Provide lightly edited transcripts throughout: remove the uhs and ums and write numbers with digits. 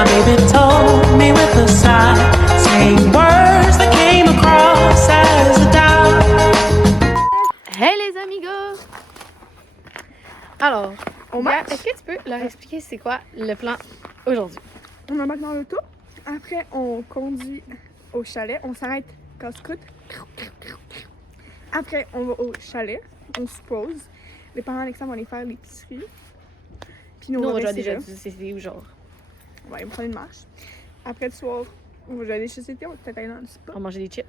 My baby told me with a sigh, saying words that came across as a doubt. Hey les amigos! Alors, On Gab, marche. est-ce que tu peux leur expliquer c'est quoi le plan aujourd'hui? On embarque dans l'auto. Après, on conduit au chalet. On s'arrête casse-croûte. Après, on va au chalet. On se pose. Les parents Alexandre vont aller faire l'épicerie. Puis nous, Nous, on on va va rester déjà là. dit c'est où genre. On va aller prendre une marche. Après le soir, on va aller chez CT. On va peut-être aller dans le spa. On va manger des chips.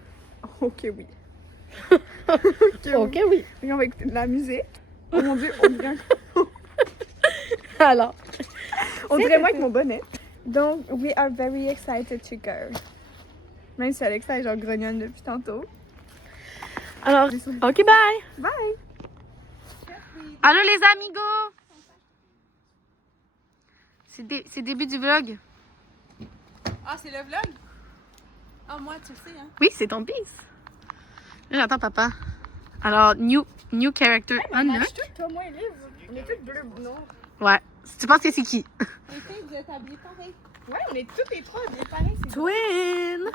Ok, oui. Ok, oui. Puis on va écouter de la musique. Oh mon dieu, on dirait, Alors, on dirait moi avec mon bonnet. Donc, we are very excited to go. Même si Alexa est genre grognonne depuis tantôt. ok, bye! Bye! Allô les amigos! C'est début du vlog. Ah, c'est le vlog? Ah, moi, tu le sais, hein? Oui, c'est ton fils. Là, j'entends papa. Alors, new character unlocked. Toi, moi et Liv, on est toutes bleues, non? Ouais. Tu penses que c'est qui? Les filles, vous êtes habillées pareil. Ouais, on est toutes les trois habillées pareil. C'est Twin!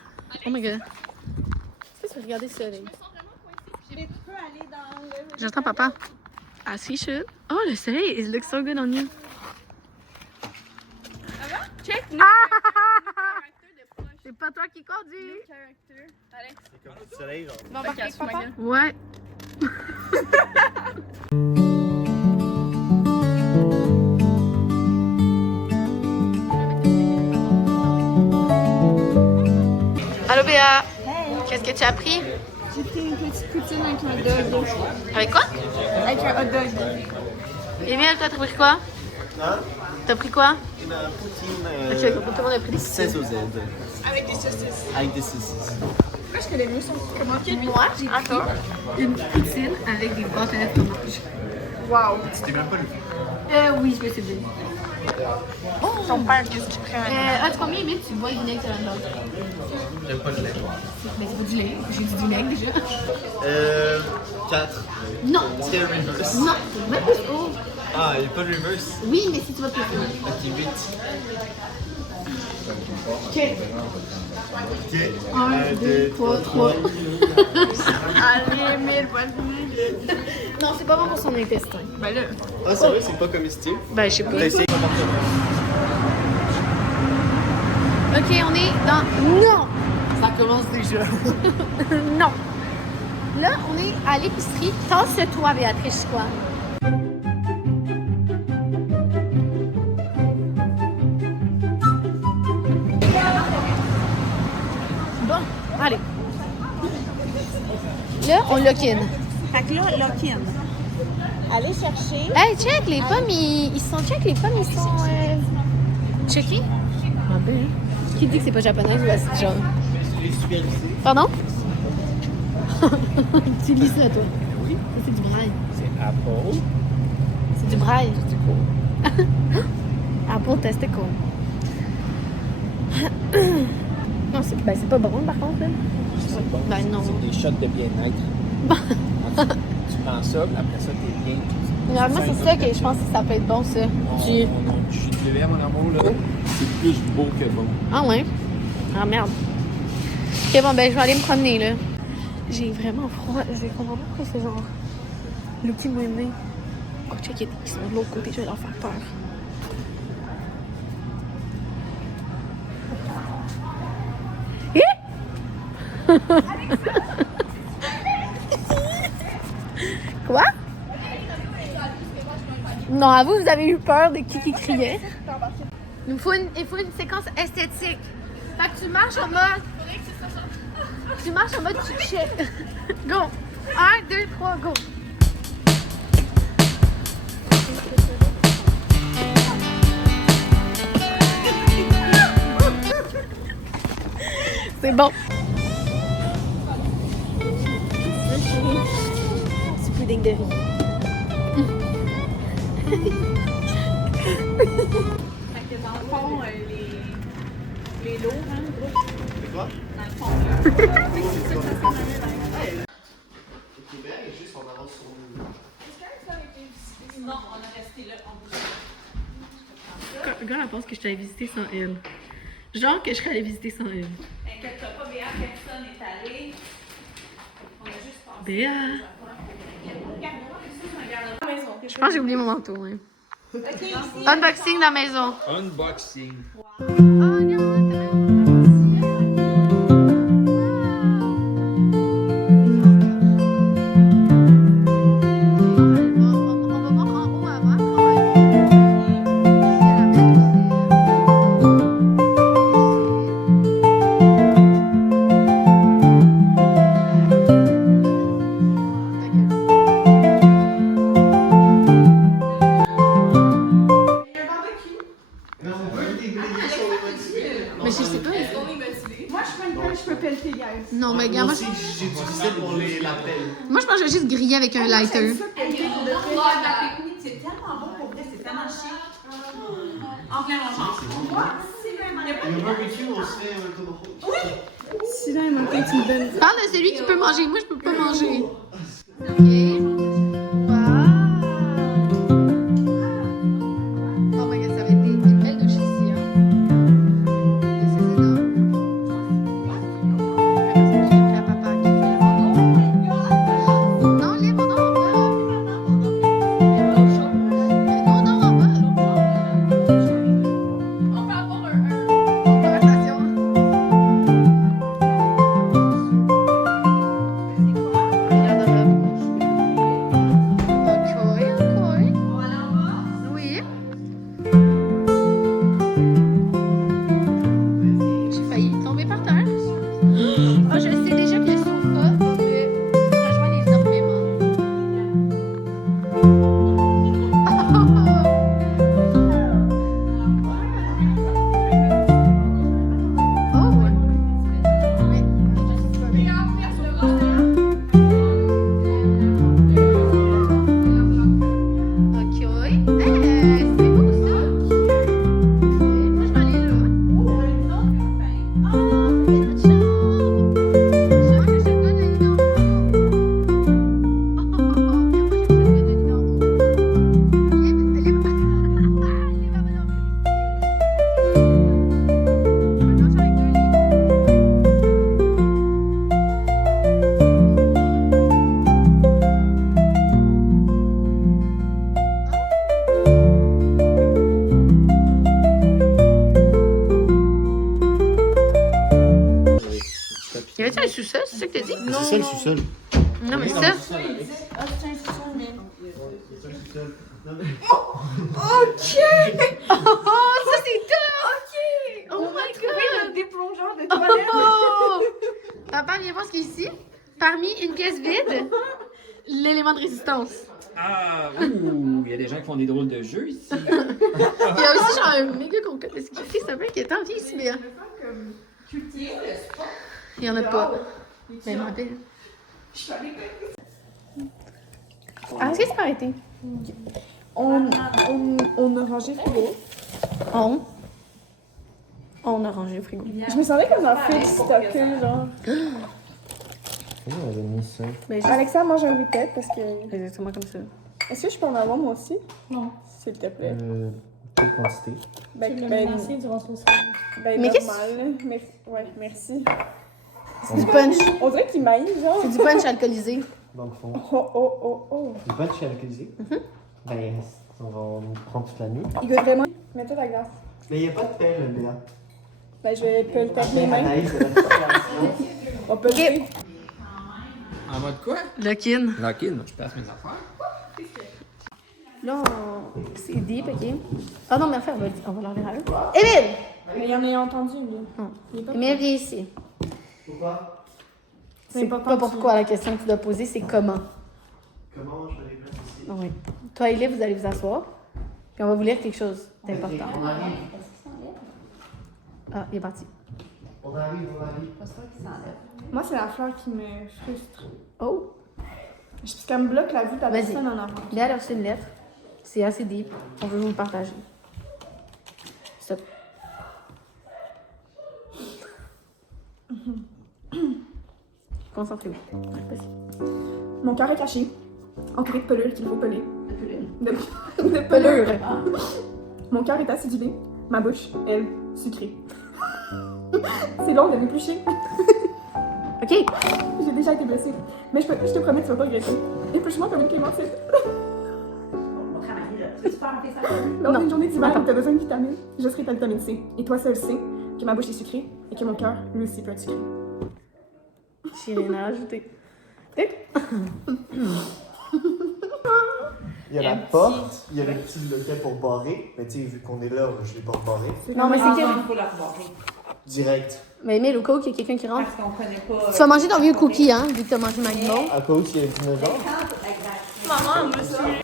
Oh my god. Est-ce que tu veux regarder le soleil? Mais tu peux aller dans le... J'entends papa. As he should. Oh, le soleil, it looks so good on you. Check le Ah! C'est pas toi qui conduis. character. Allez. C'est comme le soleil, genre. Tu vas embarquer avec papa? Ouais. Allô Béa. Hey! Qu'est-ce que tu as pris? J'ai pris une petite poutine avec un hot dog. Avec quoi? Avec un hot dog. Emile, toi, t'as pris quoi? Hein? T'as pris quoi? Une poutine Ok, tout le monde a pris des 16 aux Z. Avec des saucisses. Avec des saucisses. Moi, je connais mieux son comment. Moi, j'ai pris une poutine avec des pâtes à fromage. Wow! C'était même pas le Oui, je me suis dit. Ton père, qu'est-ce qu'il prend? As-tu combien Emile, tu bois le vinaigre sur la note? J'aime pas le lait. Mais c'est pas du lait, j'ai du vinaigre déjà. 4. Non! Est-ce qu'il y a un reverse? Non, même plus haut. Ah, il n'y a pas de reverse? Oui, mais si tu vas plus haut. Ok, 8. Ok. Ok. 1, 2, 3, 3. Allez, Emile, vas-y. Non, c'est pas bon pour son intestin. Ben là, Ah, c'est vrai, c'est pas comestible. Ben, je sais pas. T'as essayé? Ok, on est dans. Non! Ça commence déjà. Non! Là, on est à l'épicerie. Tasse-toi, Béatrice, quoi. Bon, allez. Là, on lock-in. Fait que là, lock-in. Allez chercher. Hey, check, les pommes, ils sont... Check, les pommes, ils sont... Checkés? Un peu, hein. Qui dit que c'est pas japonais ou assez genre? Pardon? Tu lis ça, toi? Oui. Ça, c'est du braille. C'est Apple. C'est du braille. C'est cool. Apple testicle. Non, c'est pas bon, par contre, là. C'est bon. Ben non. C'est des shots de bien-être. Tu prends ça, puis après ça, t'es bien. Ouais, moi, c'est ça que je pense que ça peut être bon, ça. Tu... On jus de levure, mon amour, là. C'est plus beau que bon. Ah ouais? Ah merde. Ok, bon, ben, je vais aller me promener, là. J'ai vraiment froid. Je comprends pas pourquoi c'est genre... Le petit mouiné. Oh, check, ils sont de l'autre côté, je vais leur faire peur. Quoi? Non, à vous, vous avez eu peur de qui criait. Il faut une séquence esthétique. Fait que tu marches en mode... Tu marches en mode check. Go! 1, 2, 3, go! C'est bon. C'est plus dingue de vie. Fait que dans le fond, les lots, hein, gros. C'est quoi? Dans le fond, là. C'est ça que ça s'en allait dans Ok, bien, juste on avance sur nous. Sinon, on a resté là, on bouge. Quand elle pense que je t'avais visité sans elle. Genre que je serais allée visiter son île. Inquiète-toi pas, Béa, personne n'est allé. On a juste pensé. Béa. Maison. Je pense que j'ai oublié mon manteau. Hein. Unboxing dans la maison. Unboxing. Oh, regarde, mais je sais pas. Moi, je peux pelleter, guys. Non, mais regarde, moi, J'ai utilisé pour l'appel. moi, je pense que je vais juste griller avec un lighter. C'est tellement bon pour vrai, c'est tellement chic. En plein mangeant. Le barbecue, on se fait un tomahawk. Si là, il m'a fait une bonne. Parle de celui qui peut manger. Moi, je peux pas manger. Ok. Wow. Oh my god, ça va être une belle douche ici, hein. C'est énorme. J'ai pris à papa qui fait le bandeau. Non, les bandeaux en bas. Non, non, en bas. On peut avoir un. Conversation. Oui. J'ai failli tomber par terre. Oh, je sais déjà que le sofa me rejoint énormément. Oh! Oui. Ok, oui. C'est beau ça. Moi, je vais aller là. Oh, une chambre. Je vais acheter le lit en haut. Oh, puis après, j'achète le lit en haut. Libre. Y avait-tu un sous-sol, c'est ça que t'as dit? C'est ça le sous-sol. Non, mais ça. Oh, ça c'est top! Ok! Oh my god! Des plongeurs de toilette. Oh! Papa, viens voir ce qu'il y a ici. Parmi une pièce vide, l'élément de résistance. Ah, ouh, il y a des gens qui font des drôles de jeux ici. Il y a aussi genre un méga concours de sécurité, c'est un peu inquiétant. Viens ici, Béa. Il y en a pas. Mais il m'en rappelle. Ah, est-ce que c'est pas arrêté? On a rangé le frigo. On a rangé le frigo. Je me sentais comme un fil stocké, genre. Comment on avait mis ça? Ben, Alexa mange un whippet parce que. exactement comme ça. Est-ce que je peux en avoir moi aussi? Non. S'il te plaît. Quelle quantité? Mais qu'est-ce- normal. Ouais, merci. C'est du punch. On dirait qu'il maille, genre. C'est du punch alcoolisé. Dans le fond. Oh. Du punch alcoolisé? Ben, on va en prendre toute la nuit. Il goûte vraiment. Mets-toi la glace. Mais il n'y a pas de pelle, Béa. Ben, je vais pelleter avec mes mains. Anaïs, c'est la préparation. On peut le En mode quoi? Lock-in. Lock-in, je passe mes affaires. Là, c'est deep, ok? Ah non, mais enfin, on va l'enlever à eux. Émile! Mais il y en a entendu, lui. Non. Il est pas Émile, viens ici. Pourquoi? C'est pas pourquoi la question que tu dois poser, c'est comment. Comment je vais les mettre ici? Oui. Toi et Liv, vous allez vous asseoir. Puis on va vous lire quelque chose d'important. On arrive. Ah, il est parti. On arrive. Moi, c'est la fleur qui me frustre. Oh! Parce qu'elle me bloque la vue de la Vas-y. personne en avant. Léa a reçu une lettre. C'est assez deep. On veut vous le partager. Stop. Concentrez-vous. Vas-y. Mon cœur est caché, entouré de pelures qu'il faut peler. De Pelure. Mon cœur est acidulé, ma bouche, elle, sucrée. C'est long de m'éplucher. OK. J'ai déjà été blessée. Mais je te promets que tu vas pas regretter. Épluche-moi comme une clémentine. Lors d'une journée d'hiver où t'as besoin de vitamines, je serai ta vitamine C. Et toi seul sais que ma bouche est sucrée et que mon cœur, lui aussi, peut être sucré. J'ai rien à ajouter. Il y a la porte, il y a le petit loquet pour barrer. Mais tu sais, vu qu'on est là, je l'ai pas barré. Non, mais c'est Il que... faut la rebarrer. Direct. Mais Emile, au cas où il y a quelqu'un qui rentre... Parce qu'on connaît pas. Tu vas manger ton vieux cookie, hein, vu que t'as mangé McDo. À cause qu'il y a une dinosaure. Maman, monsieur.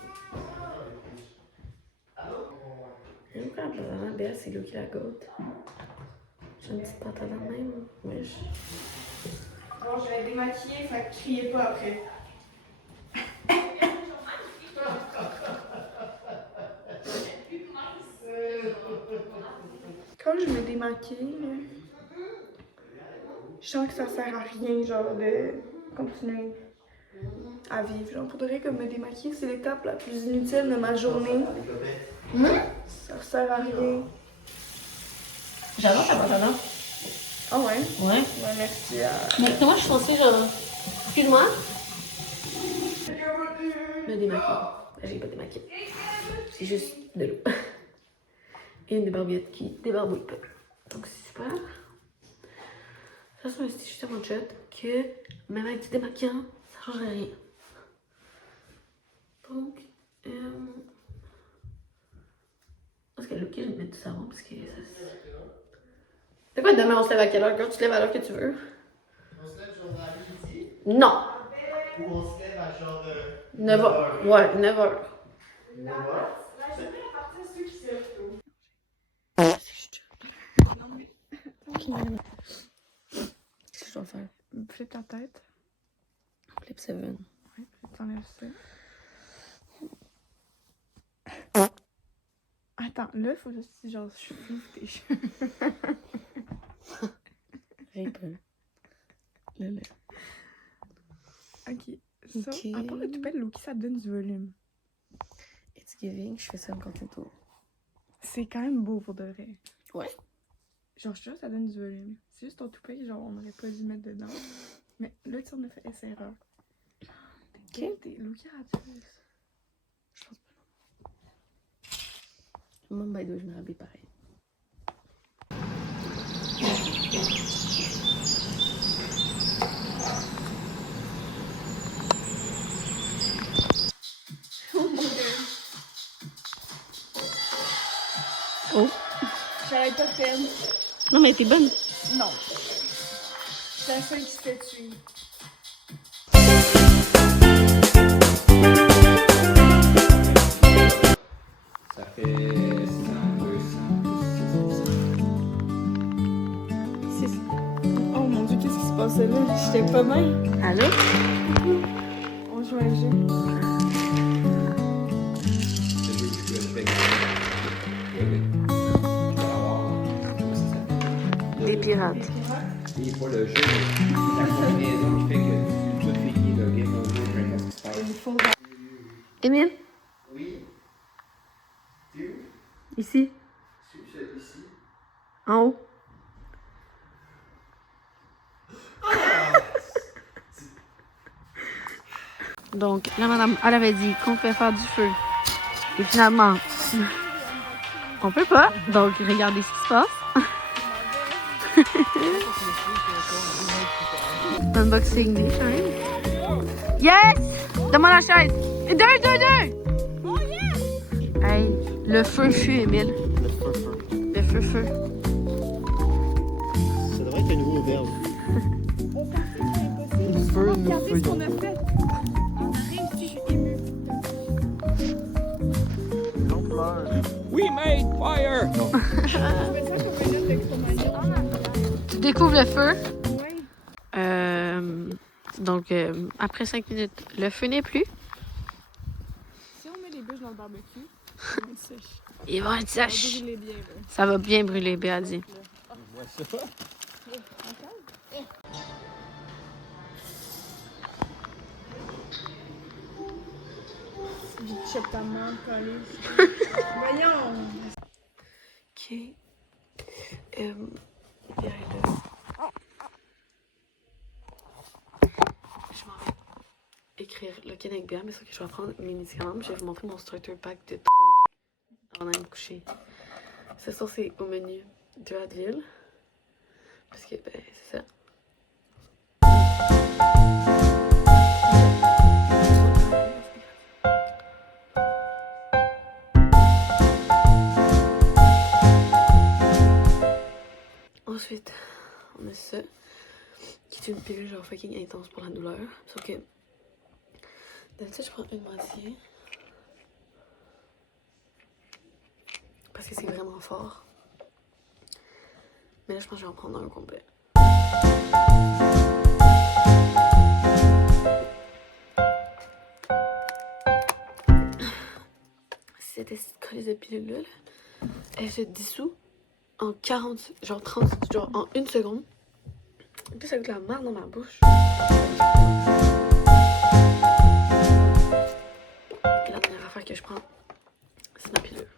Vraiment belle, c'est lui qui la gâte. J'ai une petite pantalon de même. Mais je... Bon, je vais être démaquillée, fait que criez pas après. Quand je me démaquille, je sens que ça sert à rien, genre, de continuer à vivre. Genre, pour de vrai, comme me démaquiller, c'est l'étape la plus inutile de ma journée. Ça sert à rien. J'adore ta pantalon. Ah ouais? Ouais. Ouais, merci. Mais comment je suis censée, genre... Excuse-moi? Me démaquiller. J'ai pas démaquillé. C'est juste de l'eau. Et une débarbouillette qui débarbouille pas. Donc c'est super. Ça c'est un style juste à mon chat que même avec du démaquillant, ça change rien. Donc, parce que là, ok, je vais mettre du savon parce que ça. C'est quoi demain on se lève à quelle heure? Quand tu te lèves à l'heure que tu veux? On se lève genre à midi. Non! Ou on se lève à genre 9h. Ouais, 9h. 9h. Qu'est-ce que je dois faire? Flip ta tête. Flip 7. Oui, t'enlèves ça. Attends, là, il faut juste genre je flouve tes cheveux. J'ai peur. Là. Ok. Ça, Ok. à part le toupet de Loki, ça donne du volume. It's giving, je fais ça encore tantôt. C'est quand même beau pour de vrai. Ouais. Genre, je suis sûre que ça donne du volume. C'est juste ton toupet, genre, on aurait pas dû mettre dedans. Mais là, tu en as fait erreur. Ok. T'es Loki radieuse. Je pense pas non. Moi, by the way, je me rhabille pareil. Oh. J'avais pas de peine. Non, mais t'es bonne. Non. C'est la seule qui se fait tuer. Ça fait 100, 200, 6. Oh mon dieu, qu'est-ce qui se passait là? J'étais pas bien. Allô? On joue à un jeu. le jeu que je fais. Des pirates. Et pas le jeu, mais la combinaison qui fait que tout finit le game over, peu importe ce qui se passe. Émile? Oui. Tu où? Ici. Ici. En haut. Donc, la madame, elle avait dit qu'on pouvait faire du feu. Et finalement, on peut pas. Donc, regardez ce qui se passe. Unboxing des chaînes. Yes! Donne-moi la chaise. Deux! Oh yeah! Hey, le feu, Émile. Le feu. Ça devrait être un nouveau verbe. Regardez ce qu'on a fait. On a réussi, je suis émue. We made fire! Je fais ça comme une note d'exclamation. Tu découvres le feu. Ouais. Donc, après 5 minutes, le feu n'est plus. Si on met les bûches dans le barbecue, on sèche. Il va être Ça va sèche. brûler bien, là. Ça va bien brûler, Béadi. Vite, chèpe ta main, collée. Voyons! Ok. Béa est là. Je m'en vais écrire le Québec avec Béa, mais c'est que je vais prendre mes médicaments. Je vais vous montrer mon starter pack de drogue avant d'aller me coucher. Ce soir, c'est au menu de Advil. Parce que, ben, c'est ça. Ensuite, on a ça, qui est une pilule genre fucking intense pour la douleur. Sauf que, d'habitude, je prends une moitié. Parce que c'est vraiment fort. Mais là, je pense que je vais en prendre un complet. Cette colise de pilule-là, elle se dissout en 40, genre 30, genre en 1 seconde. Et puis ça goûte la merde dans ma bouche. Et la dernière affaire que je prends, c'est ma pilule.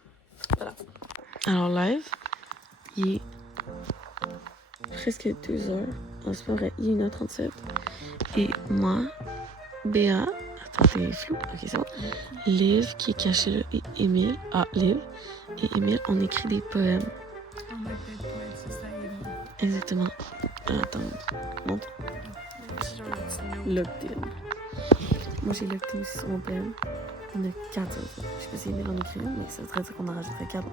Voilà. Alors live, il est presque 2 heures. En ce moment, il est 1h37. Et moi, Béa, attends, t'es flou? Ok, c'est bon. Liv qui est caché là et Émile. Ah, Liv et Émile, on écrit des poèmes. Exactement. Attends, montre. Locked-in. Moi, j'ai locked-in aussi sur mon poème. On a 4 autres. Je sais pas si Émile en écrit, mais ça voudrait dire qu'on en rajouterait 4.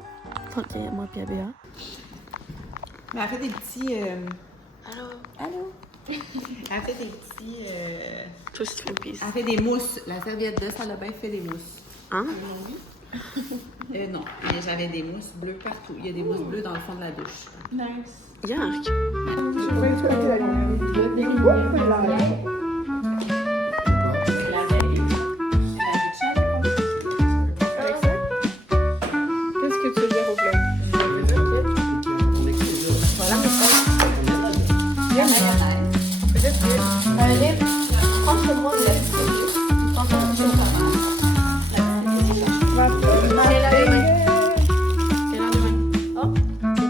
Tant qu'il y a moi et Béa. Mais elle fait des petits. Allô? Allô? Elle fait des petits. Twist for peace. Elle fait des mousses. La serviette de ça, elle a bien fait des mousses. Hein? Non, mais j'avais des mousses bleues partout. Il y a des mousses bleues dans le fond de la douche. Nice. Yark. Qu'est-ce que tu veux dire au blog?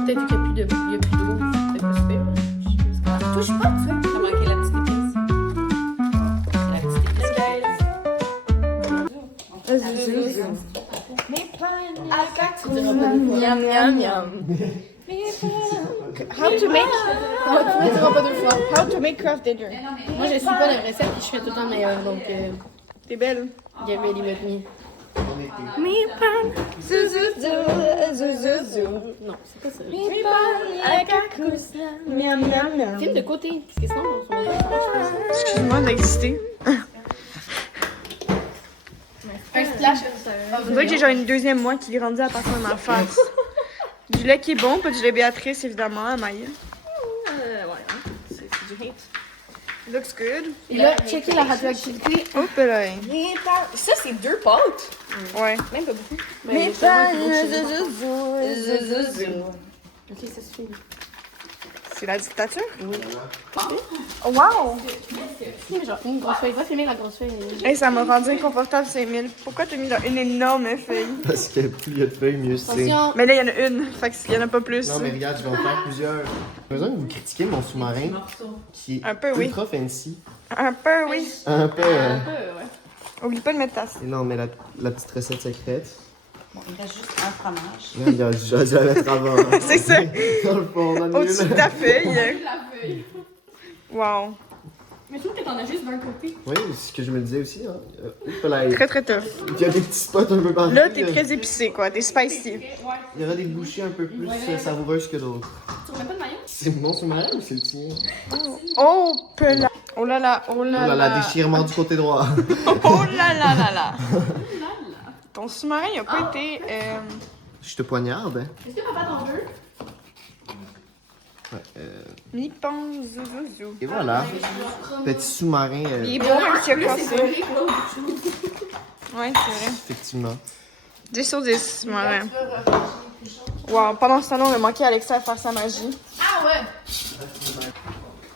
Peut-être qu'il n'y a plus d'eau. C'est pas super. Touche pas, tu sais. T'as manqué la petite épice. La petite épice. Miam, miam, miam. How to make Tu ne diras pas 2 fois. how to make craft dinner. Moi, je suis pas la recette et je fais tout le temps meilleur. Donc, T'es belle. get ready with me. Non, c'est pas ça. Miam miam miam. Filme de côté. Parce que sinon, on se voit. Excuse-moi d'exister. Un splash. On dirait que j'ai genre une deuxième moi qui grandit à partir de ma face. Du lait qui est bon, pas du lait Béatrice évidemment, à Maïa. C'est du hate. Looks good. Et là, checker la radioactivité. Hop là. Ça, c'est 2 pâtes. Ouais. Même pas beaucoup. Mais Ok, ça suffit. C'est la dictature? Oui. Wow! Mais genre, une grosse feuille. Va filmer la grosse feuille. Hey, ça m'a rendu inconfortable, c'est Emile. Pourquoi t'as mis là une énorme feuille? Parce que plus il y a de feuilles, mieux c'est. Attention. Mais là, il y en a une, fait qu'il y en a pas plus. Non, mais regarde, je vais en faire plusieurs. J'ai besoin que vous critiquiez mon sous-marin qui est Un peu, oui. ultra fancy. Un peu, oui. Un peu. Oublie pas de mettre ta... Non, mais la petite recette secrète. Bon, il reste juste un fromage. Non, regarde, je vais la mettre avant. C'est ça. Dans le fond, dans le Au-dessus de ta feuille. La feuille. Wow. Mais je trouve que t'en as juste d'un côté. Oui, c'est ce que je me disais aussi. Hein. Oups là, Très, très tough. il y a des petits spots un peu partout. Là, t'es très épicé, quoi. T'es spicy. Il y aura des bouchées un peu plus savoureuses que d'autres. Tu remets pas de maillot? C'est mon sous-marin ou c'est le tien? Oh, là. Oh là là, oh Oh là là là, là. déchirement du côté droit. Oh là là là là. Ton sous-marin, il a pas été... Je te poignarde. Est-ce que papa t'en veut? Ouais, Mi-pan, zouzou. et voilà. Petit sous-marin. Il est beau, même s'il a cassé. Ouais, c'est vrai. Effectivement. 10 sur 10, sous-marin. Wow, pendant ce temps-là, on a manqué Alexa à faire sa magie. Ah ouais!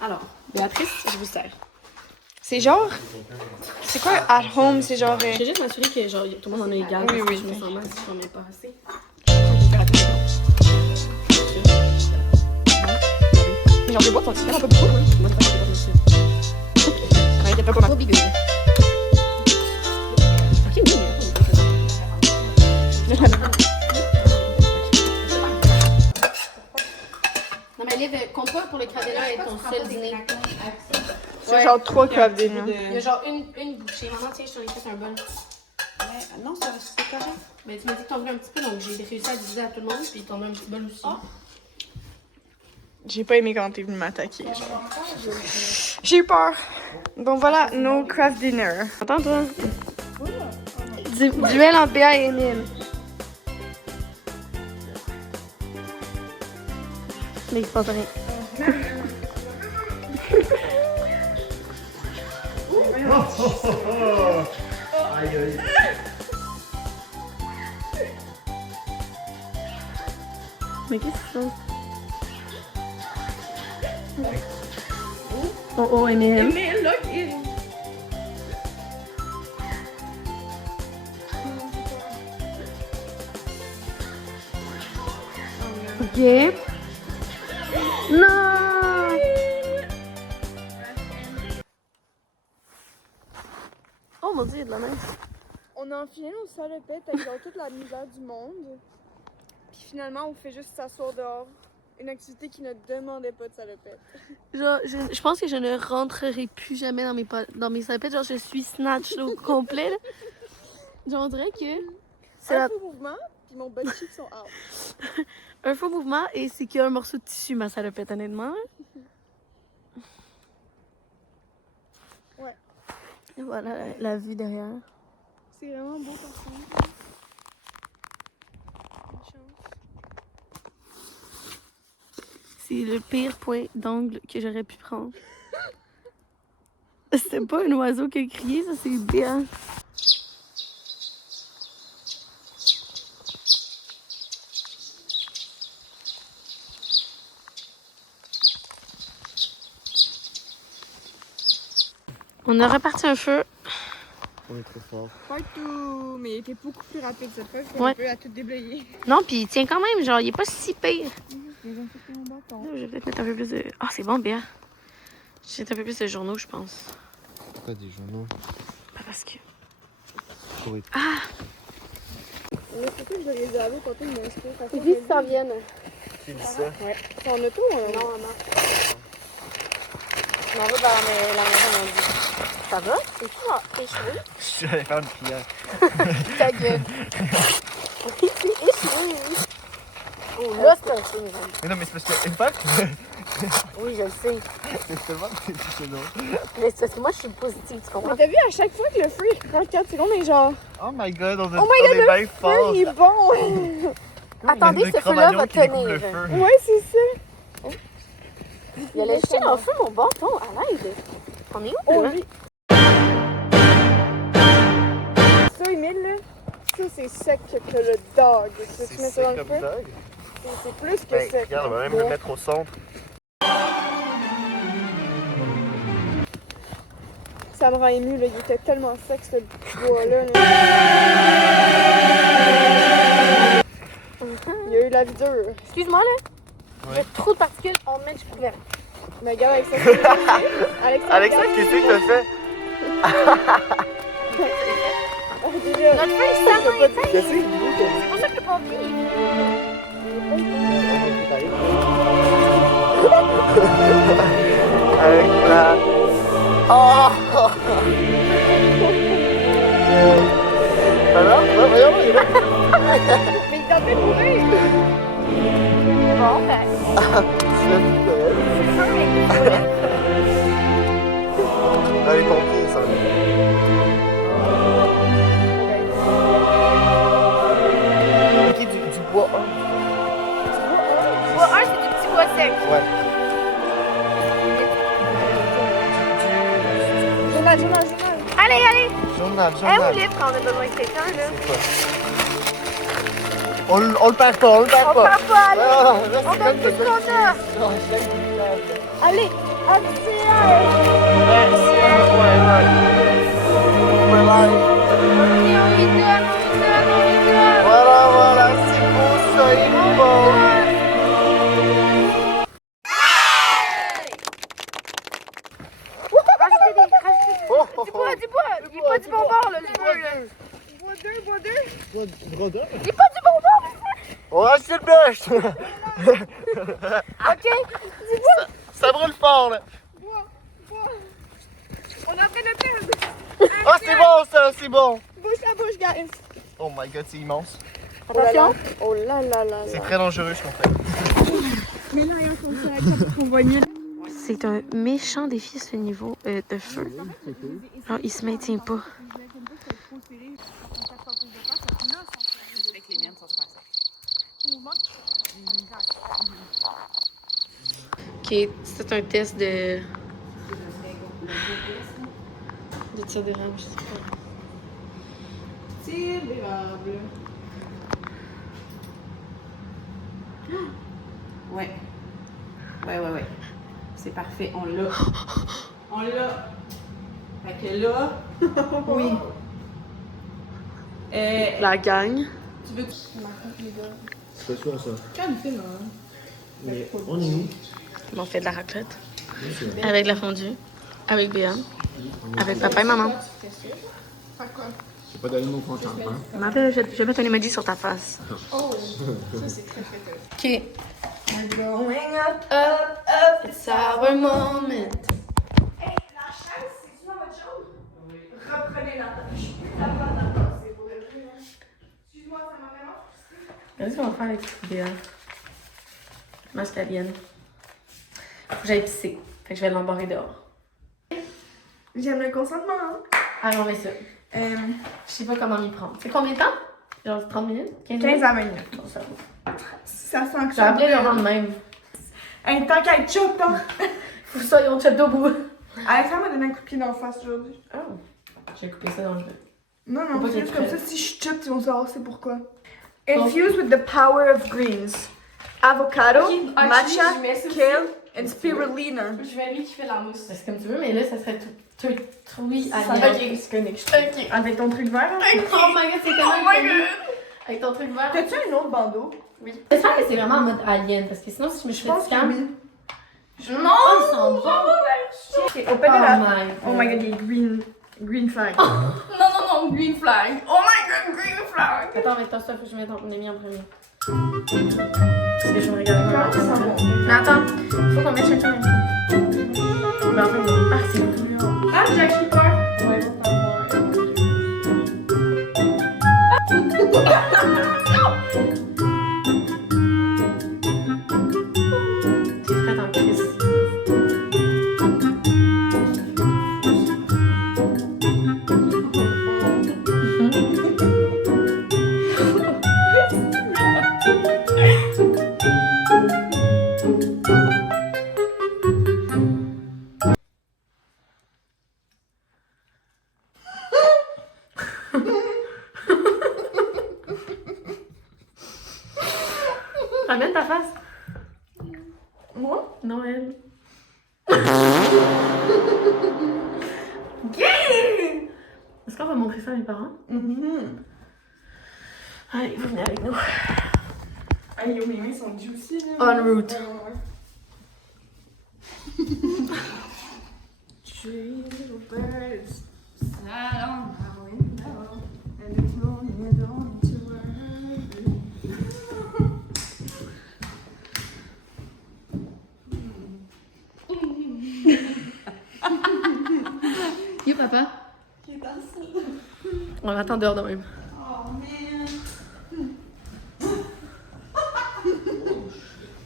Alors, Béatrice, je vous sers. C'est genre... C'est quoi at home? C'est genre... Je vais juste m'assurer que genre, tout le monde en a égal. Oui, parce que oui. Je me sens mal si j'en ai pas assez. Les boîtes sont vraiment pas beaucoup. Moi, je pas monsieur. Ouais, il y a pas comment. Trop bigueux. Ok, oui. Non, mais Liv, compte pas pour les cravats et ton seul dîner. C'est genre 3 craft dinner. Il y a genre une bouchée. Maman, tiens, je t'en ai fait un bol. Ouais, non, c'est correct. Mais tu m'as dit que t'en voulais un petit peu, donc j'ai réussi à diviser à tout le monde, puis t'en veux un petit bol aussi. J'ai pas aimé quand t'es venu m'attaquer. Genre. J'ai eu peur. Donc voilà, nos craft dinner. Attends, toi. Duel en PA et Emile. Mais il se passe rien. Aïe, aïe. Mais qu'est-ce que c'est? Oh oh, Emile. Ok. Non! Oh mon dieu, il y a de la neige. On a enfilé nos salopettes avec genre toute la misère du monde. Puis finalement, on fait juste s'asseoir dehors. Une activité qui ne demandait pas de salopettes. Genre, je pense que je ne rentrerai plus jamais dans mes salopettes. Genre, je suis snatch au complet. Là. Genre, on dirait que c'est Un faux mouvement, puis mon butt cheeks sont out. un faux mouvement et c'est qu'il y a un morceau de tissu, ma salopette, honnêtement. Ouais. Et voilà la vue derrière. C'est vraiment beau par contre. Une chance. C'est le pire point d'angle que j'aurais pu prendre. C'était pas un oiseau qui a crié, ça c'est bien. On a reparti un feu. On est trop fort. Partout! Mais il était beaucoup plus rapide cette fois, Ouais. on peut à tout déblayer. Non, puis il tient quand même, genre, il est pas si pire. Les gens fait mon bâton. Je vais peut-être mettre un peu plus de... Ah, c'est bon, bien. Je vais mettre un peu plus de journaux, je pense. Pourquoi des journaux? Pas parce que... Pour être... Le fait que je vais les avoir quand ils m'inscrivent. C'est qui qui s'en viennent? Qui dit ça? C'est en auto, hein? Non, maman. Je m'en vais vers la maison lundi. Ça va? C'est qui a échoué? Je suis allé faire une prière. Ta gueule. Oui, c'est échoué, oui. Oh, là, c'est un signe. Mais non, mais c'est parce que une fois que... Oui, je le sais. C'est tellement que c'est drôle. Mais c'est parce que moi, je suis positive, tu comprends? Mais t'as vu, à chaque fois que le feu il prend 4 secondes, on est genre. Oh my god, on est, Oh my god, on est bien Le fort. feu, il est bon! Attendez, Le ce feu-là Cro-Magnon va qui découvre tenir. le feu. Ouais, c'est ça. Il allait jeter dans le feu mon bâton, à l'aide. On est où, Oh, là? lui. Ça, Emile, là, ça c'est sec que le dog. Si tu mets ça dans le feu, dog. c'est plus que Ben, sec. regarde, on va même le mettre au centre. Ça me rend ému, là. Il était tellement sec, ce bois-là. Là. Il y a eu la vie dure. Excuse-moi, là. Il y a trop de particules, on met du couvercle. Mais regarde, avec ça, c'est Alexa, qu'est-ce que t'as fait? Déjà, Notre feu, il s'en va. Qu'est-ce que c'est? C'est pour ça que le pompier est venu. Avec la... Oh! Ça va? Ouais, voyons, il est là. mais il est en train de mourir. Bon, ben, Tu l'as vu, Noël? c'est sûr avec les couvercles. Ah, les pompiers, ils s'en viennent. Ok, du bois 1. Bois 1, c'est du petit bois sec. Ouais. Journal. Allez, allez. Journal. Elle est où libre quand on a besoin de quelqu'un, là? C'est quoi? On le perd pas, On part pas, allez. Ah, là, On c'est donne comme tout ce qu'on a. Non, je l'aime du câble. Allez, accélère. Voilà, On lui donne. voilà, c'est beau, ça, il est bon. wesh! Ok, Ça brûle fort, là! On a fait le test. Ah, c'est bon, ça, c'est bon! Bouche à bouche, guys. Oh my god, c'est immense. attention. Oh là là là C'est là. très dangereux ce qu'on fait. Mais là, il y a un concert qu'on voit mieux. C'est un méchant défi ce niveau de feu. Genre, il se maintient pas. Avec les miennes, ça se passe. Ok, c'est un test de tir d'érable, je sais pas. Tir d'érable. Ouais. Ouais. C'est parfait, on l'a. On l'a. Fait que là... Oui. La gang. Tu veux... C'est quoi ça? Calme-toi, là. Mais on est où? On fait de la raclette. Avec de la fondue. Avec Béa. Avec papa et maman. J'ai pas donné mon compte en banque. Maman, je vais mettre un emoji sur ta face. Ok. Going up. It's our moment. Hey, la chaise, c'est-tu dans votre chambre? Oui. Reprenez la tâche. La bonne tâche, c'est pour le vrai. Excuse-moi, ça m'a vraiment frustrée. Qu'est-ce qu'on va faire avec Béa? Mascalienne. Faut que j'aille pisser. Fait que je vais l'embarrer dehors. J'aime le consentement. Hein? Allons, on met ça. Je sais pas comment m'y prendre. C'est combien de temps? Genre 30 minutes? 15 minutes? 15 à 20 minutes. Bon, ça va. Ça sent que J'ai appelé le rendre même. Hey, tant qu'à être chop, hein? Faut ça, ils ont chat au bout. Alexandre m'a donné un coup de pied dans la face aujourd'hui. Oh. J'ai coupé ça dans le jeu. Non, Faut non, pas c'est que juste tu comme ça. fasses. Si je chute, ils vont savoir c'est pourquoi. Infused with the power of greens. Avocado, matcha, kale, and spirulina. Je vais lui qui fait la mousse. C'est comme tu veux, mais là, ça serait tout oui à Ok, c'est connecté. Ok. Avec ton truc vert, hein? Oh my god, c'est tellement connu. Avec ton truc vert. T'as-tu un autre bandeau? J'espère que c'est vraiment en mode alien, parce que sinon, si je me Je fais pense du que scam. oui. Non! Oh, ils sont bons! Ok, open it up. my Oh my god, des green flags. Non, green flag. Oh my god, green flag. Attends, mais attends, ça, faut que je mette ton mis en premier. Parce que je me regarde pas. Mais attends, faut qu'on mette chacun un coup. Ben, enfin, bon. Ah, c'est bon. Ah, Jack Skipper. Ouais, bon, t'es prête en crise. Ramène ta face. Moi? Non, elle. Est-ce qu'on va montrer ça à mes parents? Allez, vous venez avec nous. Ah, yo, mes mains sont juicy, là. En route. Three little birds sat on my window, and this morning is on to Yo, papa. On l'attend dehors de même.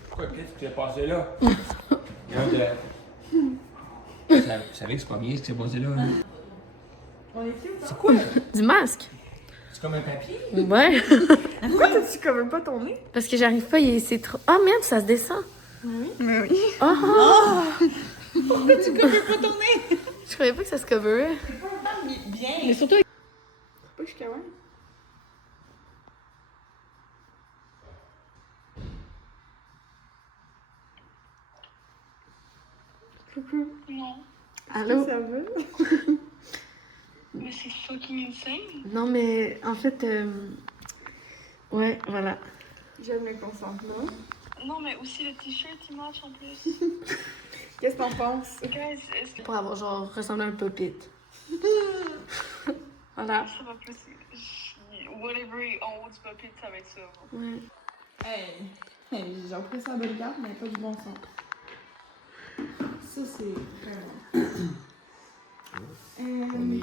Pourquoi qu'est-ce qui s'est passé là? Regarde, vous savez que c'est pas bien ce qui s'est passé là? Hein? On est qui ou pas? C'est quoi? Du masque? C'est comme un papier? Ouais. Pourquoi tu couvres pas ton nez? Parce que j'arrive pas, c'est trop. Ah merde, ça se descend. Mais oui. Oh! Pourquoi tu couvres pas ton nez? Je croyais pas que ça se coverait. Bien. Mais surtout. Pas jusqu'à ouais. Coucou. Non. Allô? Ça va? Mais c'est fucking insane. Non, mais en fait. Ouais, voilà. J'aime le consentement. Non, mais aussi le t-shirt, il marche en plus. Qu'est-ce que t'en penses? Guys, est-ce que Pour avoir genre ressemblé à un puppet. Voilà. ça va plus... Whatever en haut du papier, ça va être ça. Ouais. J'ai pris ça à bonne carte, mais pas du bon sens. Ça, c'est vraiment. On est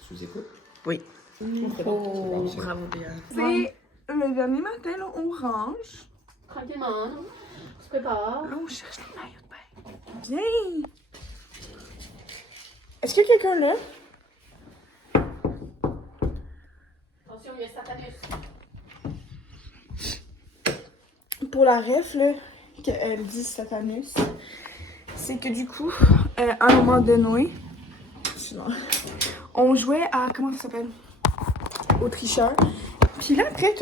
sous écoute. Oui. Oh, Bravo, Béa. C'est le dernier matin, là, on range. Tranquillement, on se prépare. Là, on cherche les maillots de bain. Viens! Est-ce qu'il y a quelqu'un là? Attention, il y a Satanus. Pour la ref, là, qu'elle dit Satanus, c'est que du coup, à un moment donné, on jouait à, comment ça s'appelle? Au tricheur. Puis là, après,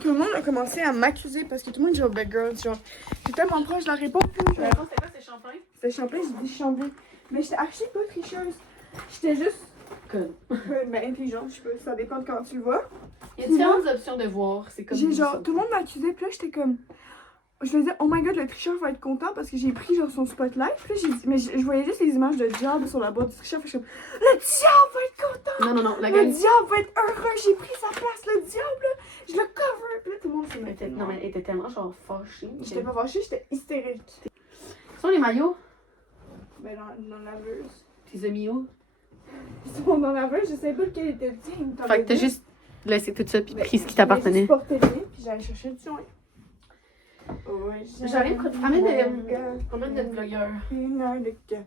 tout le monde a commencé à m'accuser parce que tout le monde dit oh, bad girl, genre, t'es tellement proche de la réponse. La réponse, c'est quoi? C'est Champlain? C'était Champlain, j'ai dit Champlain. Mais j'étais archi pas tricheuse. J'étais juste. Conne. Ben, intelligente, je sais pas, ça dépend de quand tu le vois. Il y a différentes options de voir. C'est comme. J'ai genre, tout le monde m'accusait, puis là, j'étais comme. Je me disais, oh my god, le tricheur va être content parce que j'ai pris genre son spotlight. Puis là, j'ai dit, mais je voyais juste les images de diable sur la boîte du tricheur. Puis je suis comme, le diable va être content! Non, la Le gang. diable va être heureux, j'ai pris sa place, le diable, là, je le cover. Puis là, tout le monde s'est Elle mis. était- Non, mais elle était tellement genre fâchée. J'étais pas fâchée, j'étais hystérique. Quels sont les maillots? Ben, dans la laveuse. Tu les as mis où? Ils sont dans la laveuse, je savais pas lequel était le tien. Fait que t'as juste laissé tout ça puis Ben, pris ce qui t'appartenait. J'ai porté le mien, puis j'allais chercher le tien. Ouais, J'arrive, amène notre vlogueur. Une heure de gars.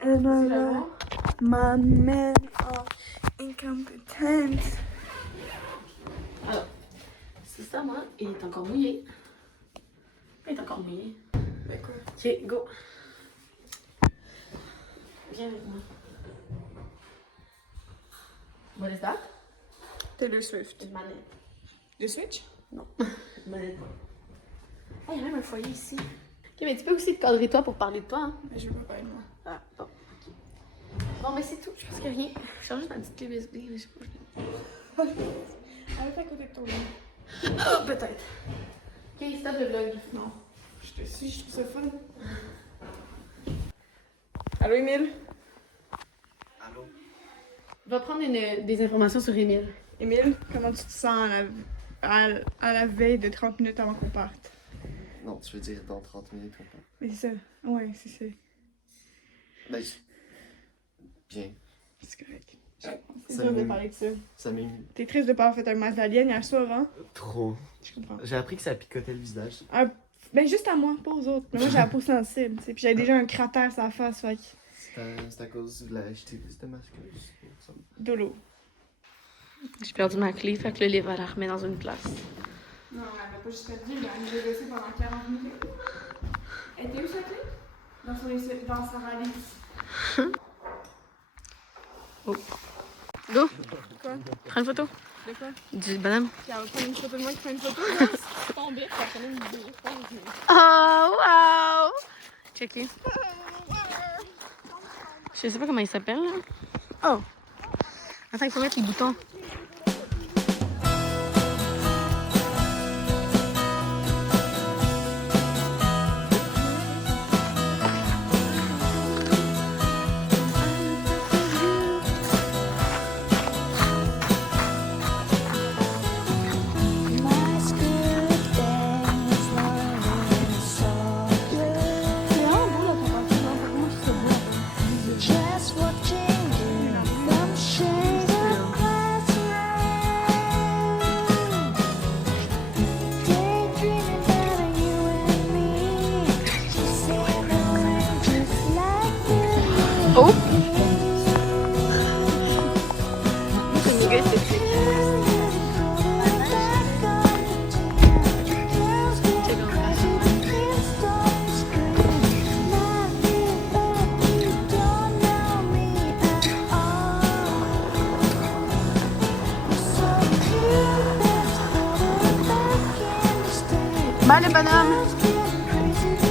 Tu vas And voir? my men are incompetent. Alors, c'est ça, moi. Il est encore mouillé. Il est encore mouillé. Ben quoi? Ok, go. Viens avec moi. What is that? Taylor Swift. Une manette. De Switch? Une manette. Oh, il y a même un foyer ici. Ok, mais tu peux aussi te cadrer toi pour parler de toi, hein? Mais je veux pas parler de moi. Ah, bon. Ok. Bon, mais c'est tout. Je pense qu'il n'y a rien. Je change juste ma petite clé USB, mais je sais pas. Arrête à côté de ton lit. Ah, peut-être. Ok, stop le vlog. Non. Si, je trouve ça fun. Allô, Émile? Allô? Va prendre des informations sur Émile. Émile, comment tu te sens à la veille de 30 minutes avant qu'on parte? Non, tu veux dire dans 30 minutes ou pas? Mais c'est ça. Ouais, c'est ça. Ben, bien. C'est correct. Ça C'est dur de m'émeut. parler de ça. Ça m'émeut. T'es triste de pas avoir fait un masque d'alien hier soir, hein? Trop. Je comprends. J'ai appris que ça picotait le visage. Ben juste à moi, pas aux autres. Mais moi j'ai la peau sensible, tu sais. Puis j'avais déjà un cratère sur la face, fait que. C'est à cause de la styliste de masqueuse. Dolo. J'ai perdu ma clé, fait que le livre, elle la remet dans une place. Non, elle m'a pas juste perdu, elle nous a laissé pendant 40 minutes. Elle était où sa clé? Dans sa valise. Oh. Go! Quoi? Prends une photo. De quoi? Du bonhomme. Puis elle va prendre une photo de moi qui fait une photo, là. Oh, wow! Checker. Je sais pas comment il s'appelle, là. Oh! Attends, il faut mettre les boutons. Oh! C'est méga esthétique. Check on fashion. Bye le bonhomme!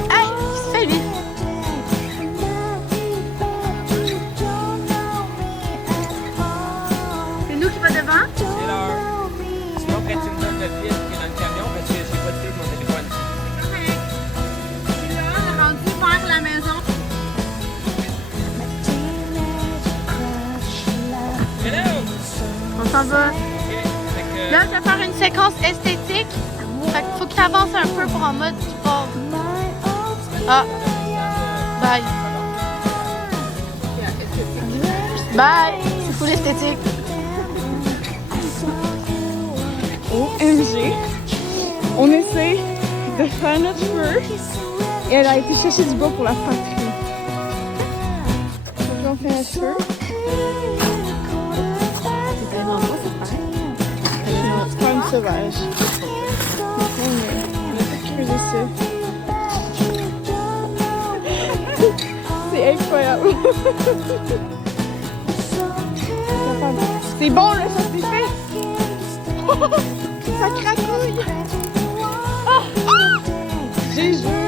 Hey! Qu'est-ce qu'il fait lui? C'est nous qui va devant? C'est l'heure. Sinon, après, tu me donnes le fil qui est dans le camion parce que j'ai pas de fil sur mon téléphone. C'est là, on est rendu vers la maison. Hello! On s'en va. Ok, fait que- Là, je vais faire une séquence esthétique. Fait qu'il faut que tu avances un peu pour en mode sport. Ah. Bye. Bye. C'est full esthétique. OMG. On essaie de faire notre feu. Et elle a été chercher du bois pour la patrie. Donc on fait notre feu. C'est tellement beau cette fête. C'est quand même sauvage. On a fait creuser ça. C'est incroyable. C'est bon là, ça s'est fait. Ça cracouille. J'ai joué.